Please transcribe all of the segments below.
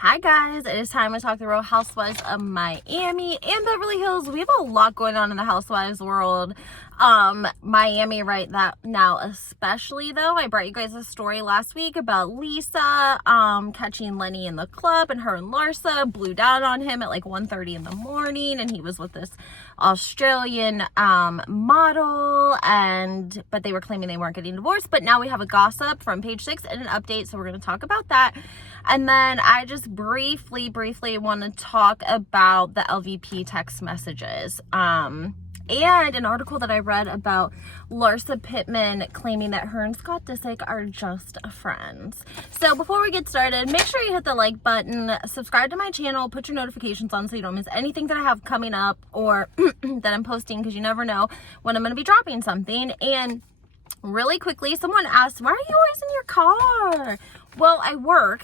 Hi guys, it is time to talk the Real Housewives of Miami and Beverly Hills. We have a lot going on in the housewives world. Miami right now especially though. I brought you guys a story last week about Lisa catching Lenny in the club, and her and Larsa blew down on him at like 1:30 in the morning, and he was with this Australian model, but they were claiming they weren't getting divorced. But now we have a gossip from Page 6 and an update, so we're going to talk about that. And then I just briefly want to talk about the LVP text messages. And an article that I read about Larsa Pittman claiming that her and Scott DISICK are just friends. So before we get started, make sure you hit the like button, subscribe to my channel, put your notifications on so you don't miss anything that I have coming up or that I'm posting, because you never know when I'm going to be dropping something. And really quickly, someone asked, why are you always in your car? Well, I work.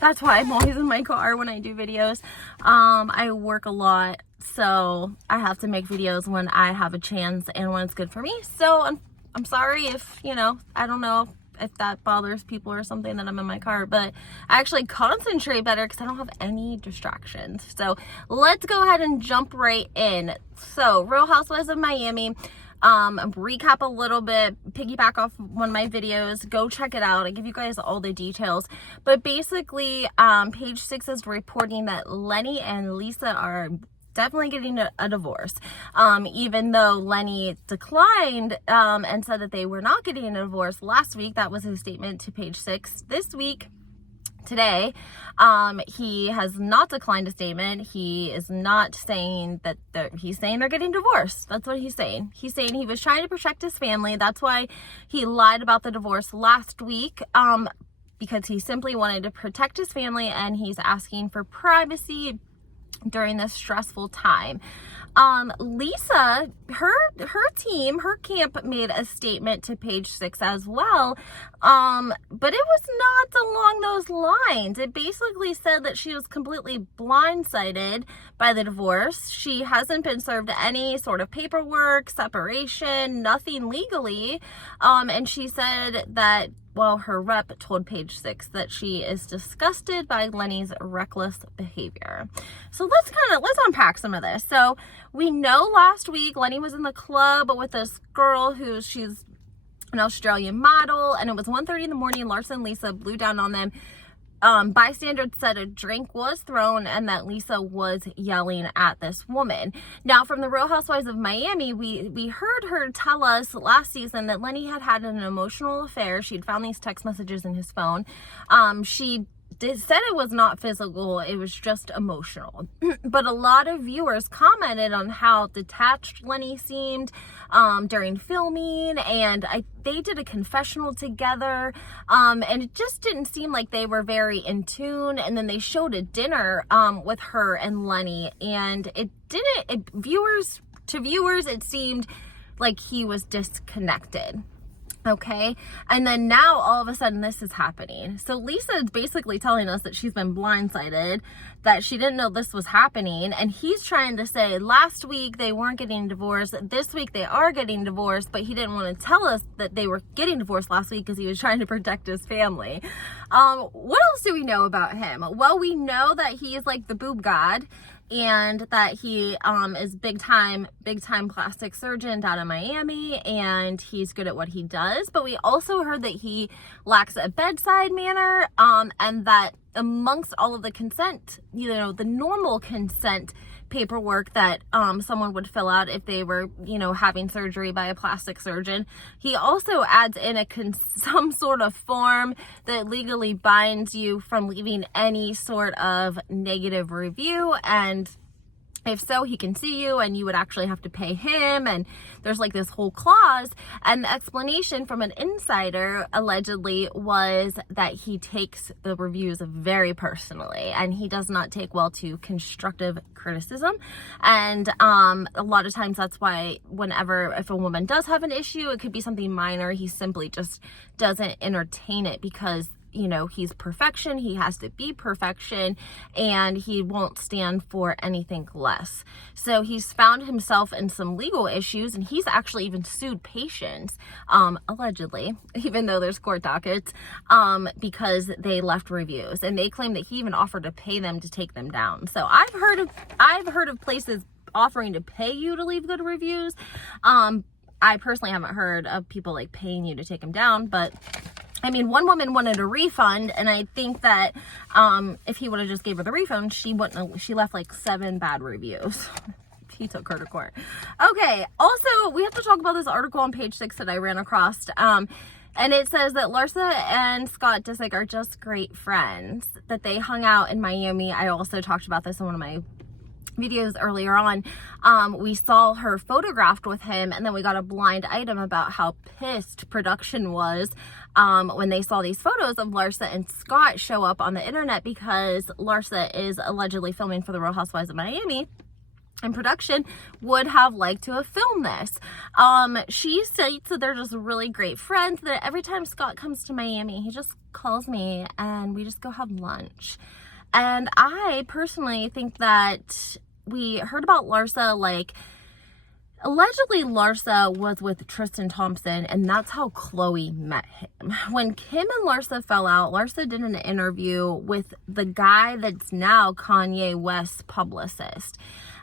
That's why I'm always in my car when I do videos. I work a lot, so I have to make videos when I have a chance and when it's good for me. So I'm sorry if, I don't know if that bothers people or something that I'm in my car, but I actually concentrate better because I don't have any distractions. So let's go ahead and jump right in. So Real Housewives of Miami. Recap a little bit, piggyback off one of my videos, go check it out. I give you guys all the details, but basically Page 6 is reporting that Lenny and Lisa are definitely getting a divorce, even though Lenny declined and said that they were not getting a divorce last week. That was his statement to Page 6. This week, today, he has not declined a statement. He is not saying that he's saying they're getting divorced. That's what he's saying. He's saying he was trying to protect his family. That's why he lied about the divorce last week, because he simply wanted to protect his family, and he's asking for privacy during this stressful time. Lisa, her team, her camp made a statement to Page 6 as well, but it was not along those lines. It basically said that she was completely blindsided by the divorce. She hasn't been served any sort of paperwork, separation, nothing legally, and she said that, well, her rep told Page 6 that she is disgusted by Lenny's reckless behavior. So let's unpack some of this. So we know last week Lenny was in the club with this girl she's an Australian model, and it was 1:30 in the morning. Larsa and Lisa blew down on them. Bystanders said a drink was thrown and that Lisa was yelling at this woman. Now, from the Real Housewives of Miami, we heard her tell us last season that Lenny had an emotional affair. She'd found these text messages in his phone. She said it was not physical, it was just emotional. But a lot of viewers commented on how detached Lenny seemed during filming, and they did a confessional together, and it just didn't seem like they were very in tune. And then they showed a dinner with her and Lenny, and viewers it seemed like he was disconnected. Okay, and then now all of a sudden this is happening. So Lisa is basically telling us that she's been blindsided, that she didn't know this was happening, and he's trying to say last week they weren't getting divorced, this week they are getting divorced, but he didn't want to tell us that they were getting divorced last week because he was trying to protect his family. What else do we know about him? Well, we know that he is like the boob god, and that he is big time plastic surgeon down in Miami, and he's good at what he does. But we also heard that he lacks a bedside manner, and that amongst all of the consent, the normal consent paperwork that someone would fill out if they were having surgery by a plastic surgeon, he also adds in some sort of form that legally binds you from leaving any sort of negative review, and if so, he can sue you, and you would actually have to pay him, and there's like this whole clause. And the explanation from an insider allegedly was that he takes the reviews very personally, and he does not take well to constructive criticism. And a lot of times that's why if a woman does have an issue, it could be something minor, he simply just doesn't entertain it because you know, he's perfection, he has to be perfection, and he won't stand for anything less. So he's found himself in some legal issues, and he's actually even sued patients, allegedly, even though there's court dockets, because they left reviews, and they claim that he even offered to pay them to take them down. So I've heard of places offering to pay you to leave good reviews. I personally haven't heard of people like paying you to take them down, but I mean, one woman wanted a refund, and I think that if he would have just gave her the refund, she left like 7 bad reviews. He took her to court. Okay, also, we have to talk about this article on page 6 that I ran across. And it says that Larsa and Scott DISICK are just great friends, that they hung out in Miami. I also talked about this in one of my videos earlier on. We saw her photographed with him, and then we got a blind item about how pissed production was when they saw these photos of Larsa and Scott show up on the internet, because Larsa is allegedly filming for the Real Housewives of Miami, and production would have liked to have filmed this. She states that they're just really great friends, that every time Scott comes to Miami, he just calls me and we just go have lunch. And I personally think that we heard about Larsa, like, allegedly Larsa was with Tristan Thompson, and that's how Khloe met him. When Kim and Larsa fell out, Larsa did an interview with the guy that's now Kanye West's publicist.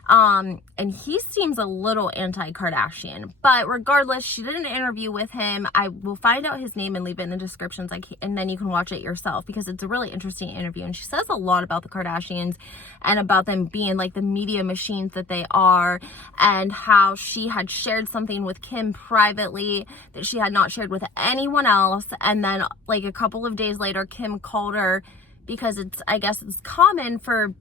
And he seems a little anti-Kardashian, but regardless, she did an interview with him. I will find out his name and leave it in the descriptions, and then you can watch it yourself, because it's a really interesting interview, and she says a lot about the Kardashians and about them being like the media machines that they are, and how she had shared something with Kim privately that she had not shared with anyone else, and then like a couple of days later, Kim called her, because I guess it's common for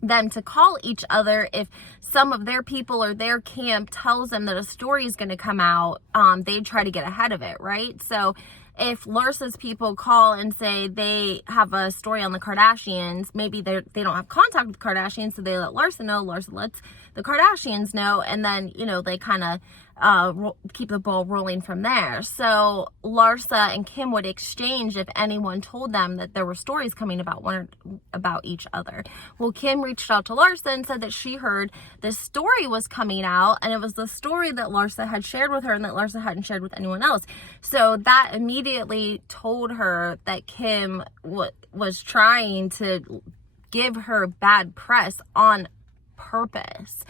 them to call each other if some of their people or their camp tells them that a story is going to come out. They try to get ahead of it, right? So if Larsa's people call and say they have a story on the Kardashians, maybe they don't have contact with the Kardashians, so they let Larsa know, Larsa lets the Kardashians know, and then, you know, they kind of keep the ball rolling from there. So Larsa and Kim would exchange if anyone told them that there were stories coming about each other. Well, Kim reached out to Larsa and said that she heard this story was coming out, and it was the story that Larsa had shared with her and that Larsa hadn't shared with anyone else. So that immediately told her that Kim was trying to give her bad press on purpose.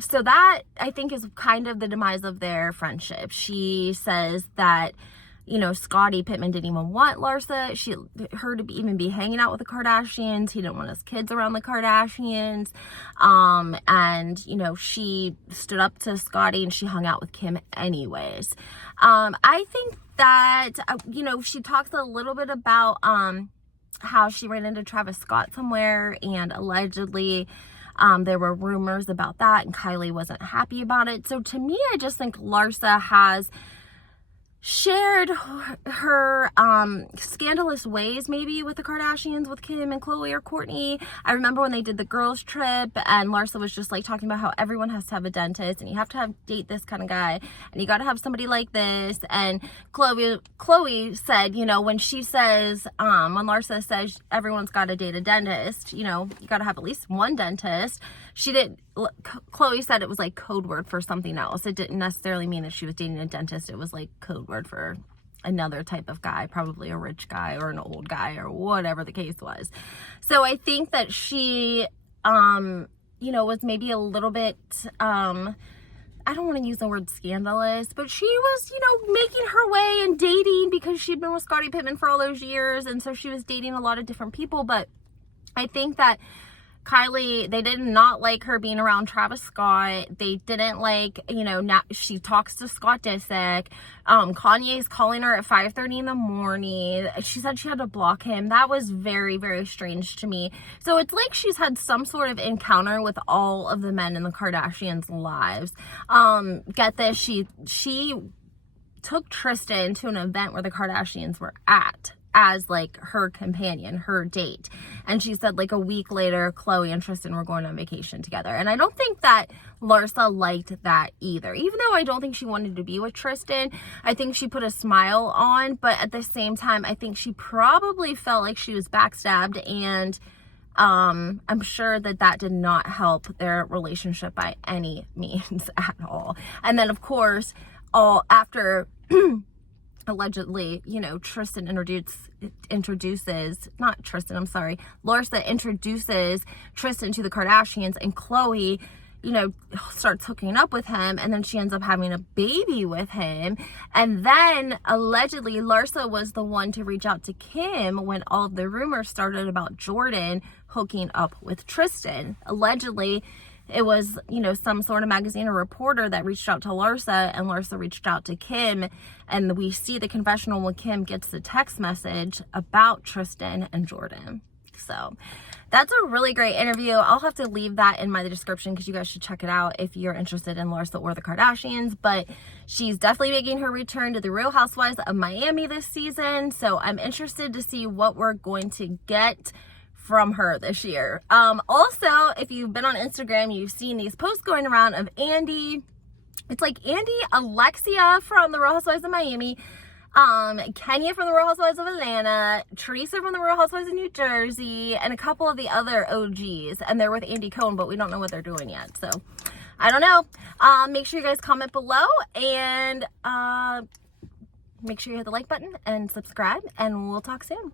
So that, I think, is kind of the demise of their friendship. She says that, you know, Scottie Pippen didn't even want Larsa. Her to even be hanging out with the Kardashians. He didn't want his kids around the Kardashians. And, you know, she stood up to Scottie and she hung out with Kim anyways. I think that, you know, she talks a little bit about how she ran into Travis Scott somewhere, and allegedly there were rumors about that, and Kylie wasn't happy about it. So to me, I just think Larsa has shared her scandalous ways maybe with the Kardashians, with Kim and Khloe or Kourtney. I remember when they did the girls trip, and Larsa was just like talking about how everyone has to have a dentist, and you have to date this kind of guy, and you got to have somebody like this. And Khloe said, you know, when she says, when Larsa says everyone's got to date a dentist, you know, you got to have at least one dentist. Khloe said it was like code word for something else. It didn't necessarily mean that she was dating a dentist. It was like code word for another type of guy, probably a rich guy or an old guy or whatever the case was. So I think that she, you know, was maybe a little bit, I don't want to use the word scandalous, but she was, you know, making her way and dating, because she'd been with Scottie Pippen for all those years. And so she was dating a lot of different people. But I think that Kylie, they did not like her being around Travis Scott. They didn't like, you know, now she talks to Scott DISICK. Kanye's calling her at 5:30 in the morning. She said she had to block him. That was very, very strange to me. So it's like she's had some sort of encounter with all of the men in the Kardashians' lives. Get this, she took Tristan to an event where the Kardashians were at. as like her companion, her date. And she said like a week later, Khloe and Tristan were going on vacation together. And I don't think that Larsa liked that either. Even though I don't think she wanted to be with Tristan, I think she put a smile on, but at the same time, I think she probably felt like she was backstabbed, and I'm sure that that did not help their relationship by any means at all. And then of course, all after allegedly, you know, Larsa introduces Tristan to the Kardashians, and Khloe, you know, starts hooking up with him, and then she ends up having a baby with him. And then allegedly Larsa was the one to reach out to Kim when all of the rumors started about Jordan hooking up with Tristan. Allegedly it was, you know, some sort of magazine or reporter that reached out to Larsa, and Larsa reached out to Kim, and we see the confessional when Kim gets the text message about Tristan and Jordan. So that's a really great interview. I'll have to leave that in my description because you guys should check it out if you're interested in Larsa or the Kardashians. But she's definitely making her return to the Real Housewives of Miami this season, so I'm interested to see what we're going to get from her this year. Also, if you've been on Instagram, you've seen these posts going around of Andy. It's like Andy, Alexia from the Real Housewives of Miami, Kenya from the Real Housewives of Atlanta, Teresa from the Real Housewives of New Jersey, and a couple of the other OGs, and they're with Andy Cohen, but we don't know what they're doing yet, so I don't know. Make sure you guys comment below, and make sure you hit the like button and subscribe, and we'll talk soon.